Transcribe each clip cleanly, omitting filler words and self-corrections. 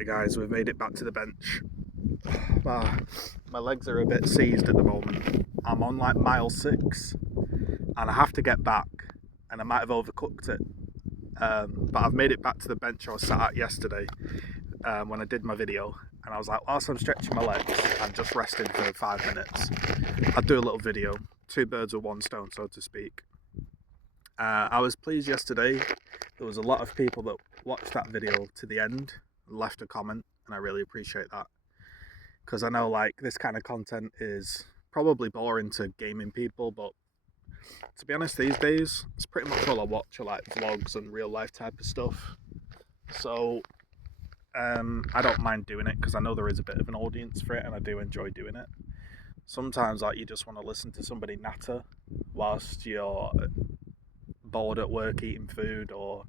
Alright guys, we've made it back to the bench. My legs are a bit seized at the moment. I'm on like mile 6 and I have to get back, and I might have overcooked it. But I've made it back to the bench I was sat at yesterday when I did my video, and I was like, whilst I'm stretching my legs and just resting for 5 minutes, I'd do a little video. 2 birds with 1 stone, so to speak. I was pleased yesterday. There was a lot of people that watched that video to the end and left a comment, and I really appreciate that, because I know like this kind of content is probably boring to gaming people, but to be honest, these days it's pretty much all I watch are like vlogs and real life type of stuff. So I don't mind doing it because I know there is a bit of an audience for it, and I do enjoy doing it. Sometimes like you just want to listen to somebody natter whilst you're bored at work eating food, or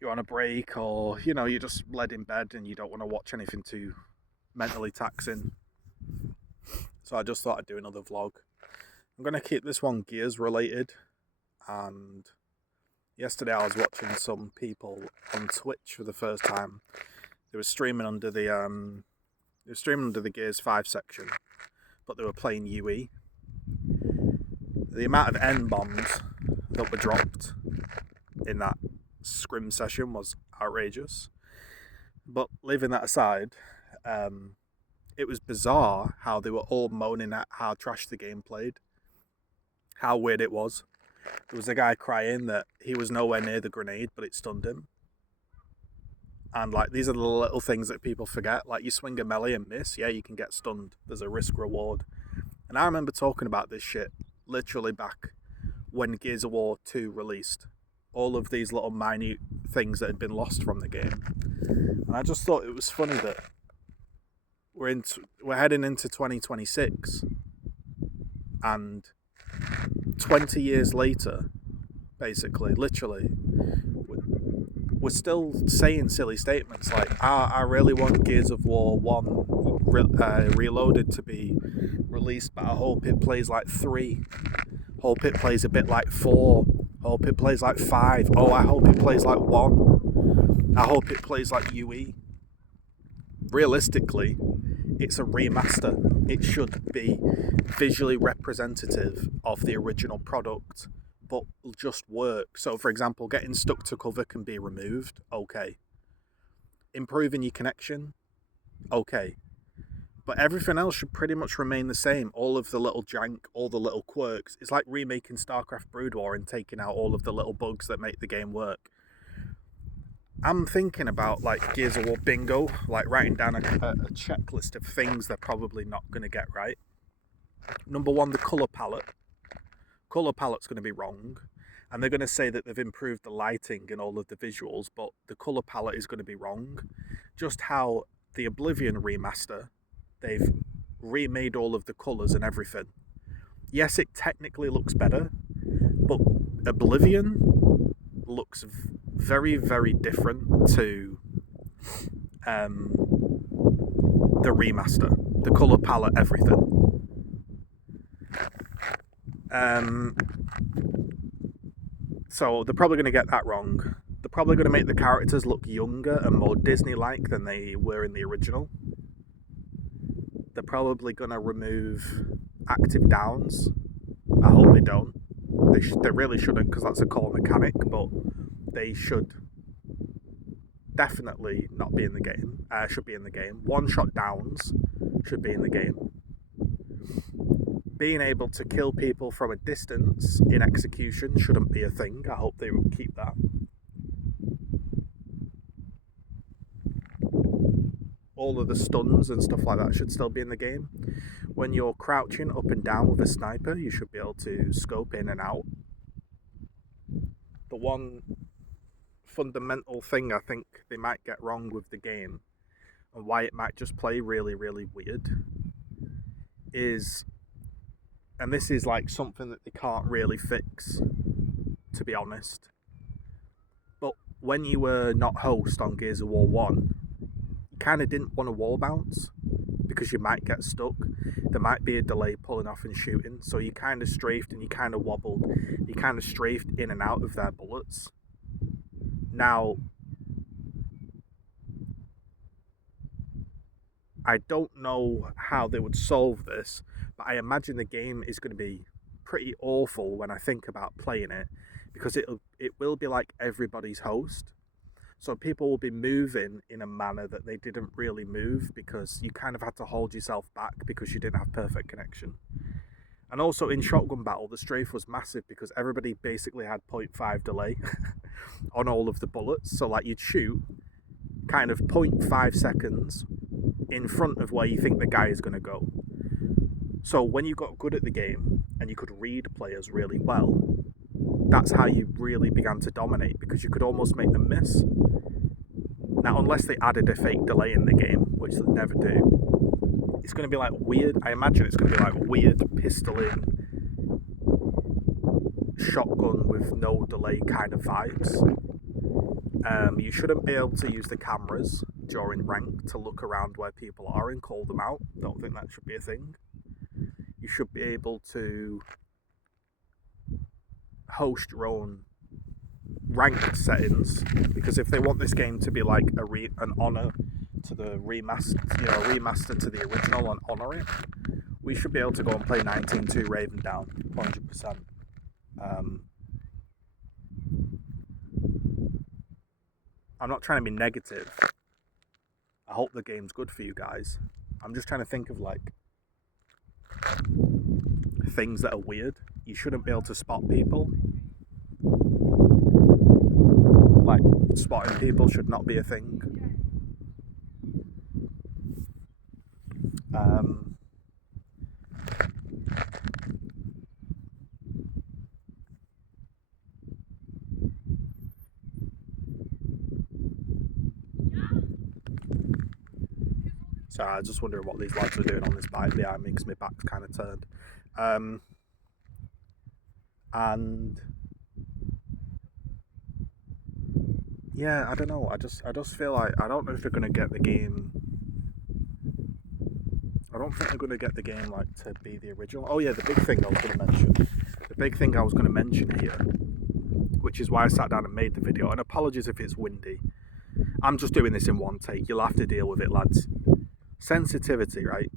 you're on a break, or you're just laid in bed and you don't want to watch anything too mentally taxing. So I just thought I'd do another vlog. I'm going to keep this one Gears related, and yesterday I was watching some people on Twitch for the first time. They were streaming under the Gears 5 section, but they were playing UE. The amount of N-bombs that were dropped in that scrim session was outrageous. But leaving that aside, it was bizarre how they were all moaning at how trash the game played, how weird it was. There was a guy crying that he was nowhere near the grenade, but it stunned him. And like, these are the little things that people forget. Like, you swing a melee and miss, yeah, you can get stunned. There's a risk reward. And I remember talking about this shit literally back when Gears of War 2 released. All of these little minute things that had been lost from the game. And I just thought it was funny that we're heading into 2026, and 20 years later, basically, literally, we're still saying silly statements like, I really want Gears of War 1 Reloaded to be released, but I hope it plays like 3. Hope it plays a bit like 4. Hope it plays like 5. Oh, I hope it plays like 1. I hope it plays like UE. Realistically, it's a remaster. It should be visually representative of the original product, but just work. So, for example, getting stuck to cover can be removed. Okay. Improving your connection. Okay. But everything else should pretty much remain the same. All of the little jank, all the little quirks. It's like remaking StarCraft Brood War and taking out all of the little bugs that make the game work. I'm thinking about like Gears of War bingo, like writing down a checklist of things they're probably not going to get right. Number 1, the colour palette. Colour palette's going to be wrong. And they're going to say that they've improved the lighting and all of the visuals, but the colour palette is going to be wrong. Just how the Oblivion remaster, they've remade all of the colours and everything. Yes, it technically looks better, but Oblivion looks very, very different to the remaster. The colour palette, everything. So they're probably going to get that wrong. They're probably going to make the characters look younger and more Disney-like than they were in the original. They're probably going to remove active downs. I hope they don't. They really shouldn't, because that's a core mechanic, but they should definitely not be in the game. Should be in the game. One-shot downs should be in the game. Being able to kill people from a distance in execution shouldn't be a thing. I hope they will keep that. All of the stuns and stuff like that should still be in the game. When you're crouching up and down with a sniper, you should be able to scope in and out. The one fundamental thing I think they might get wrong with the game, and why it might just play really, really weird, is, and this is like something that they can't really fix, to be honest, but when you were not host on Gears of War 1, you kind of didn't want to wall bounce, because you might get stuck. There might be a delay pulling off and shooting, so you kind of strafed and you kind of wobbled. You kind of strafed in and out of their bullets. Now, I don't know how they would solve this, but I imagine the game is going to be pretty awful when I think about playing it, because it will be like everybody's host. So people will be moving in a manner that they didn't really move because you kind of had to hold yourself back because you didn't have perfect connection. And also in shotgun battle, the strafe was massive because everybody basically had 0.5 delay on all of the bullets. So like you'd shoot kind of 0.5 seconds in front of where you think the guy is going to go. So when you got good at the game and you could read players really well, that's how you really began to dominate, because you could almost make them miss. Now, unless they added a fake delay in the game, which they never do, it's going to be like weird. I imagine it's going to be like weird pistoling, shotgun with no delay kind of vibes. You shouldn't be able to use the cameras during rank to look around where people are and call them out. Don't think that should be a thing. You should be able to host your own ranked settings, because if they want this game to be like an honor to the remaster to the original and honor it, we should be able to go and play 19-2 Raven down 100%. I'm not trying to be negative. I hope the game's good for you guys. I'm just trying to think of like things that are weird. You shouldn't be able to spot people. Like, spotting people should not be a thing. Sorry, I was just wondering what these lads are doing on this bike behind me because my back's kind of turned. And yeah, I don't know. I just feel like I don't know if they're gonna get the game. I don't think they're gonna get the game like to be the original. Oh yeah, the big thing I was gonna mention. The big thing I was gonna mention here, which is why I sat down and made the video. And apologies if it's windy. I'm just doing this in one take. You'll have to deal with it, lads. Sensitivity, right?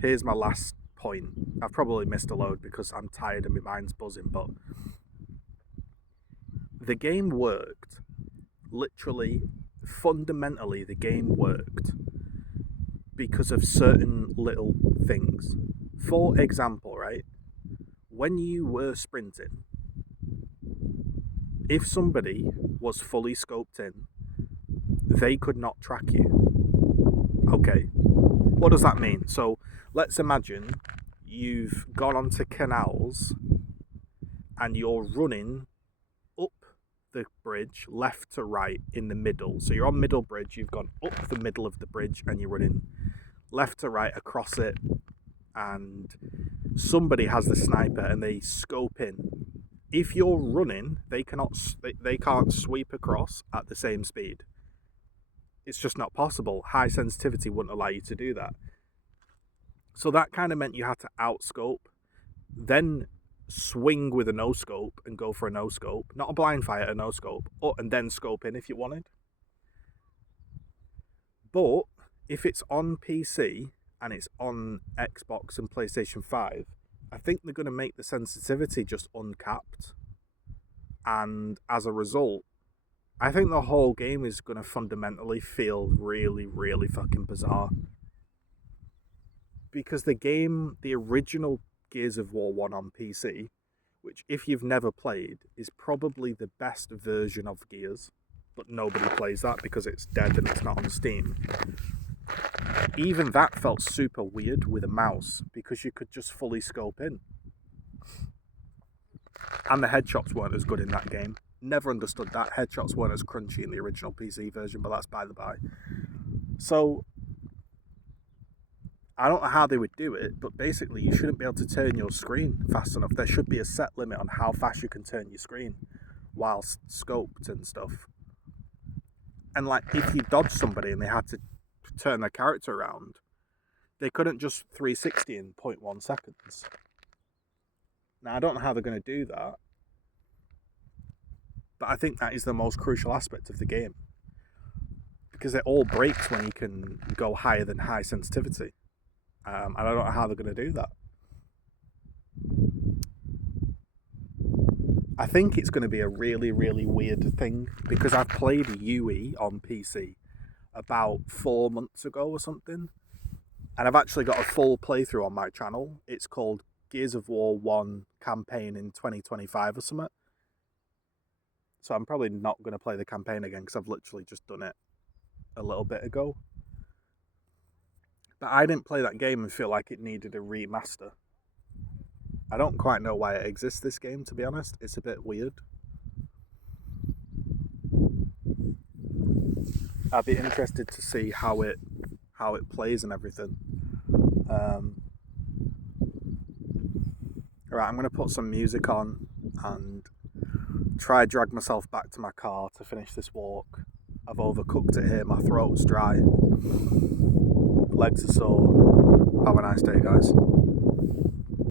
Here's my last point. I've probably missed a load because I'm tired and my mind's buzzing, but the game worked. Literally, fundamentally, the game worked because of certain little things. For example, right? When you were sprinting, if somebody was fully scoped in, they could not track you. Okay, what does that mean? So let's imagine you've gone onto canals and you're running up the bridge left to right in the middle. So you're on middle bridge, you've gone up the middle of the bridge and you're running left to right across it, and somebody has the sniper and they scope in. If you're running, they can't sweep across at the same speed. It's just not possible. High sensitivity wouldn't allow you to do that. So that kind of meant you had to outscope, then swing with a no scope and go for a no scope, not a blind fire, a no scope, and then scope in if you wanted. But if it's on PC and it's on Xbox and PlayStation 5, I think they're going to make the sensitivity just uncapped. And as a result, I think the whole game is going to fundamentally feel really, really fucking bizarre. Because the original Gears of War 1 on PC, which if you've never played, is probably the best version of Gears, but nobody plays that because it's dead and it's not on Steam. Even that felt super weird with a mouse because you could just fully scope in. And the headshots weren't as good in that game. Never understood that. Headshots weren't as crunchy in the original PC version, but that's by the by. So, I don't know how they would do it, but basically you shouldn't be able to turn your screen fast enough. There should be a set limit on how fast you can turn your screen whilst scoped and stuff. And like, if you dodged somebody and they had to turn their character around, they couldn't just 360 in 0.1 seconds. Now, I don't know how they're going to do that, but I think that is the most crucial aspect of the game. because it all breaks when you can go higher than high sensitivity. And I don't know how they're going to do that. I think it's going to be a really, really weird thing because I've played UE on PC about 4 months ago or something, and I've actually got a full playthrough on my channel. It's called Gears of War 1 Campaign in 2025 or something. So I'm probably not going to play the campaign again because I've literally just done it a little bit ago. But I didn't play that game and feel like it needed a remaster. I don't quite know why it exists, this game, to be honest. It's a bit weird. I'd be interested to see how it plays and everything. Alright, I'm going to put some music on and try drag myself back to my car to finish this walk. I've overcooked it here, my throat's dry, legs are sore. Have a nice day, guys.